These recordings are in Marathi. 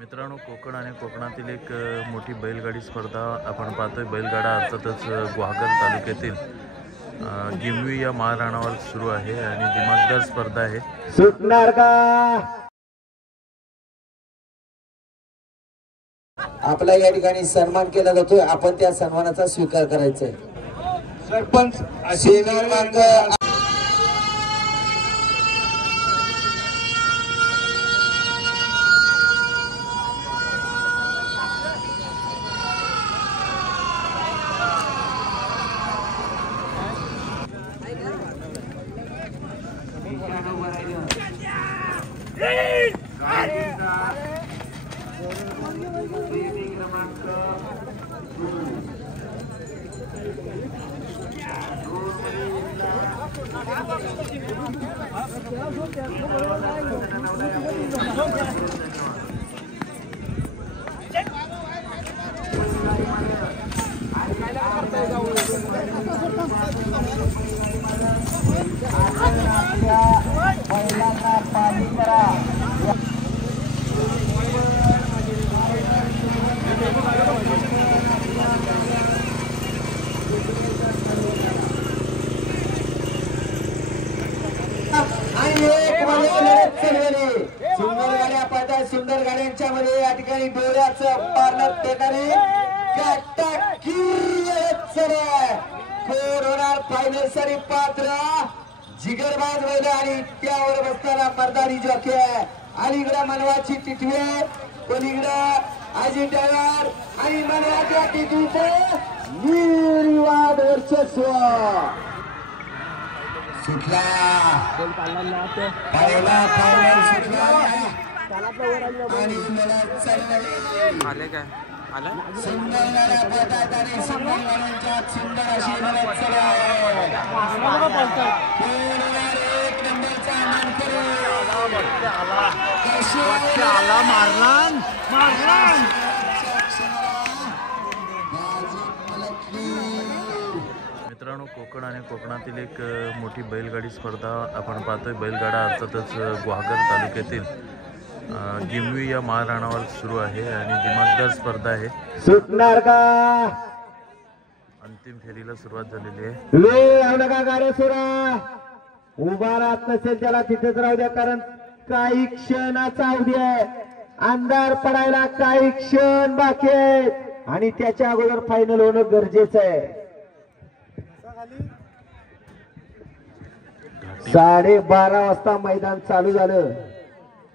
मित्रांनो, कोकण आणि कोकणातील एक मोठी बैलगाडी स्पर्धा आपण पाहतोय। बैलगाडा अर्थातच गुहागर तालुक्यातील गिमवी या महाराणावर सुरू आहे आणि दिमागदार स्पर्धा आहे। सुटणार का? आपला या ठिकाणी सन्मान केला जातोय, आपण त्या सन्मानाचा स्वीकार करायचा आहे। सरपंच सेवेर मार्ग सुंदर गाड्या पाहतात। सुंदर गाड्यांच्या मध्ये या ठिकाणी डोळ्याचं पार्लर ठिकाणी होणार फायनल साठी पात्र जिगरबाज बैल आणि त्यावर बसताना मर्दानी जॉकी आहे। अलीकडे मनवाची टिटवे, पलीकडे आजी ड्रायव्हर आणि मनवाच्या टिटवीचे निर्विवाद वर्चस्व सुटला। पहिला फायनल सुटला आणि मला चालले आले काय आला सुंदर गाड्या पळतात आणि सुंदर गाड्यांच्या सुंदर अशी लढत चालू आहे। एक नंबरचा मानकरी आला मारलान मित्रांनो, कोकण आणि कोकणातील एक मोठी बैलगाडी स्पर्धा आपण पाहतोय। बैलगाडा अर्थातच गुहागर तालुक्यातील गिमवी या महाराणावर सुरू आहे आणि दिमागदार स्पर्धा आहे। सुटणार का? अंतिम फेरीला सुरुवात झालेली आहे। ले का गाड्या सोडा, उभा राहत नसेल त्याला तिथेच राहू द्या, कारण काही क्षणाचा अवधी आहे। अंधार पडायला काही क्षण बाकी आहेत आणि त्याच्या अगोदर फायनल होणं गरजेचं आहे। 12:30 वाजता मैदान चालू झालं,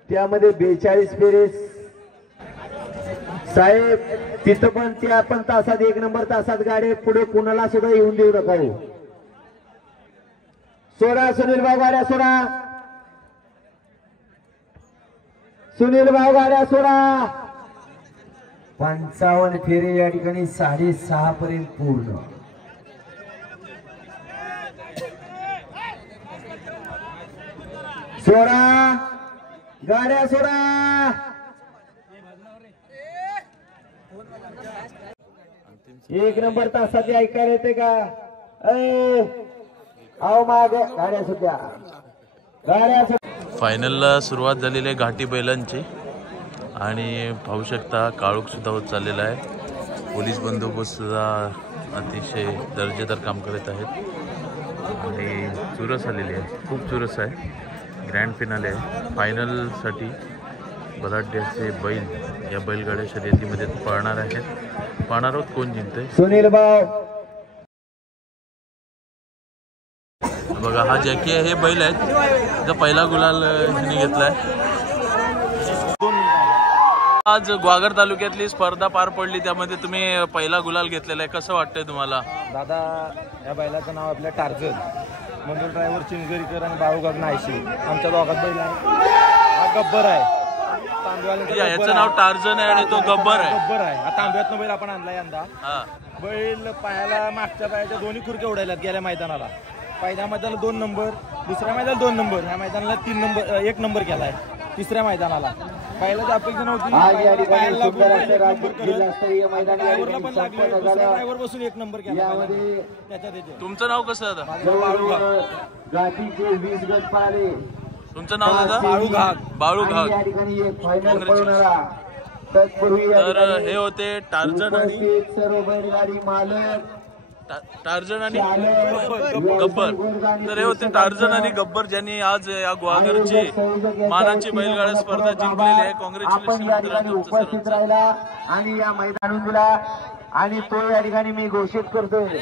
त्यामध्ये 42 फेरे साहेब तिथं पण त्या पण तासात 1 नंबर तासात गाडी पुढे कुणाला सुद्धा येऊन देऊ नका। सोडा सुनील भाऊ गाड्या सोडा, सुनील भाऊ गाड्या सोडा। 55 फेरे या ठिकाणी 6:30 पर्यंत पूर्ण। सोडा गाड्या सोडा। एक नंबर तासाची ऐकायला येते का? आओ मागे गाड्या सुद्धा गाड्या। फायनलला सुरुवात झालेली आहे घाटी बैलांची आणि पाहू शकता काळोख सुद्धा होत चाललेला आहे। पोलीस बंदोबस्त सुद्धा अतिशय दर्जेदार काम करत आहेत आणि चुरस आलेली आहे, खूप चुरस आहे। ग्रँड फिनाले आहे। फायनलसाठी बलाढ्याचे बैल या बैलगाड्या शर्यतीमध्ये पळणार आहेत। पाहणार आहोत कोण जिंकतंय। सुनील भाऊ बघा, हा जॅकी आहे, हे बैल आहेत जो पहिला गुलाल ह्याने घेतलाय। आज गुहागर तालुक्यातली स्पर्धा पार पडली, त्यामध्ये तुम्ही पहिला गुलाल घेतलेला आहे, कसं वाटतंय तुम्हाला? दादा, या बैलाचं नाव आपल्या टार्झन, मंडल ड्रायव्हर चिंगरीकर आणि बाळूगाग नायशी, आमच्या दोघात बैल आहे। हा गब्बर आहे, याचं नाव टार्झन आहे आणि तो गब्बर आहे। गब्बर आहे, हा तांब्यातनं बैल आपण आणला यंदा। बैल पायाला मागच्या पायाच्या दोन्ही खुर्क्या उडायल्यात गेल्या मैदानाला। पहिल्या मैदानाला 2 नंबर, दुसऱ्या मैदानाला 2 नंबर, ह्या मैदानाला 3 नंबर 1 नंबर केलाय तिसऱ्या मैदानाला। पहिल्याच अपेक्षा नव्हती, ड्रायव्हर बसून 1 नंबर केला। तुमचं नाव कसं दादा? तुमचं नाव दादा? बाळू घाग। बाळू घाग। तत्पूर्वी तर हे होते टार्झन आणि सर्व बैलगाडी मालक टार्झन आणि गब्बर. तर हे होते टार्झन आणि गब्बर ज्यांनी आज या गुहागरची मानाची बैलगाडा स्पर्धा जिंकलेली आहे. कॉंग्रॅच्युलेशन मित्रांनो, उपस्थित राहिला आणि या मैदानात दिला आणि तो या ठिकाणी मी घोषित करतोय.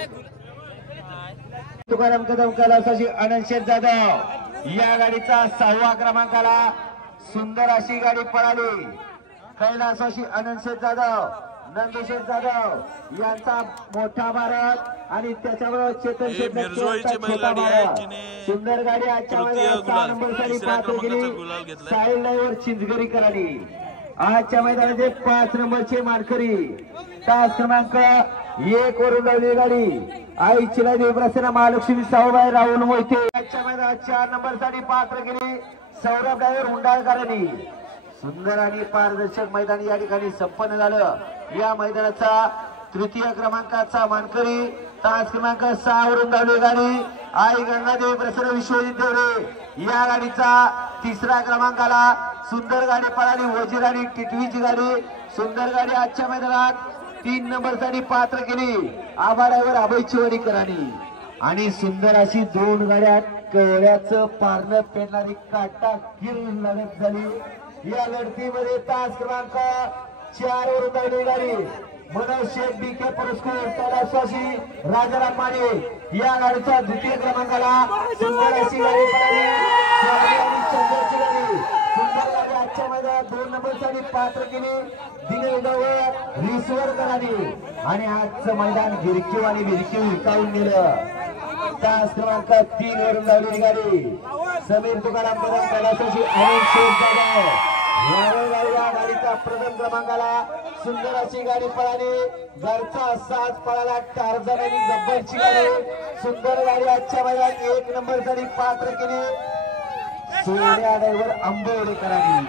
तुकाराम कदम कैलासाची आनंद शेठ जाधव या गाडीचा 6वा क्रमांकाला सुंदर अशी गाडी पळाली. कैलासाशी आनंद शेठ जाधव, नंदशेठ जाधव यांचा मोठा भारत आणि त्याच्याबरोबर चेतन शेठ मिरजोळीची बैलगाडी आहे जिने सुंदर गाडी आजच्या साहिल ड्रायव्हर चिंचगरी कराडी आजच्या मैदानाचे 5 नंबरचे मानकरी. तास क्रमांक 1 वरून लावली गाडी आई चिलादेवी प्रसन्न महालक्ष्मी सावबाई राहुल मोहिते. आजच्या मैदानात 4 नंबर साठी पात्र केली सौरभ ड्रायव्हर हुंडाळकरांनी. सुंदर आणि पारदर्शक मैदान या ठिकाणी संपन्न झालं. या मैदानाचा 3य क्रमांकाचा मानकरी तास क्रमांक 6 वरून धावली गाडी आई गंगादेवी प्रसन्न विश्वजित देवरे या गाडीचा 3रा क्रमांकाला सुंदर गाडी पळाली. वजीर आणि टिटवीची गाडी सुंदर गाडी आजच्या मैदानात 3 नंबर साठी पात्र केली आबा ड्रायव्हर अभयचिवाडीकरांनी. आणि सुंदर अशी 2 गाड्या कळ्याचं पारणं पेरणारी काटा किर लढत झाली. या लढतीमध्ये तास क्रमांक 4 वरून धावली गाडी मनोज शेठ बीके पुरस्कार तलाशी राजाराम माने या गाडीचा 2य क्रमांकाला सुंदर अशी गाडी पळाली. आणि चंद्रची गाडी सुंदर गाडी आजच्या मैदानात 2 नंबर साठी पात्र केली दिनेश ड्रायव्हर रिसवरकरांनी. आणि आजचं मैदान गिरकीव आणि बिरकीव विकावून गेलं. तास क्रमांक 3 वरून धावलेली गाडी समीर तुकाराम कदम कैलासाची आनंद शेठ जाधव या गाडीचा 1म क्रमांकाला सुंदर अशी गाडी पळाली. घरचा साज पळाला टार्झन आणि गब्बरची गाडी सुंदर गाडी आजच्या मैदानात 1 नंबर साठी पात्र केली सोन्या ड्रायव्हर आंबेडकरांनी.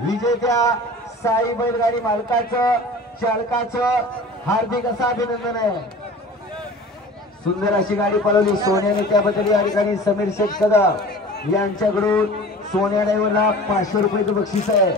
विजेत्या साई बैलगाडी मालकाचं चालकाचं हार्दिक असं अभिनंदन आहे. सुंदर अशी गाडी पळवली सोन्याने त्याबद्दल या ठिकाणी समीर शेठ कदम यांच्याकडून सोन्या ड्रायव्हरला 500 रुपयाचं बक्षीस आहे.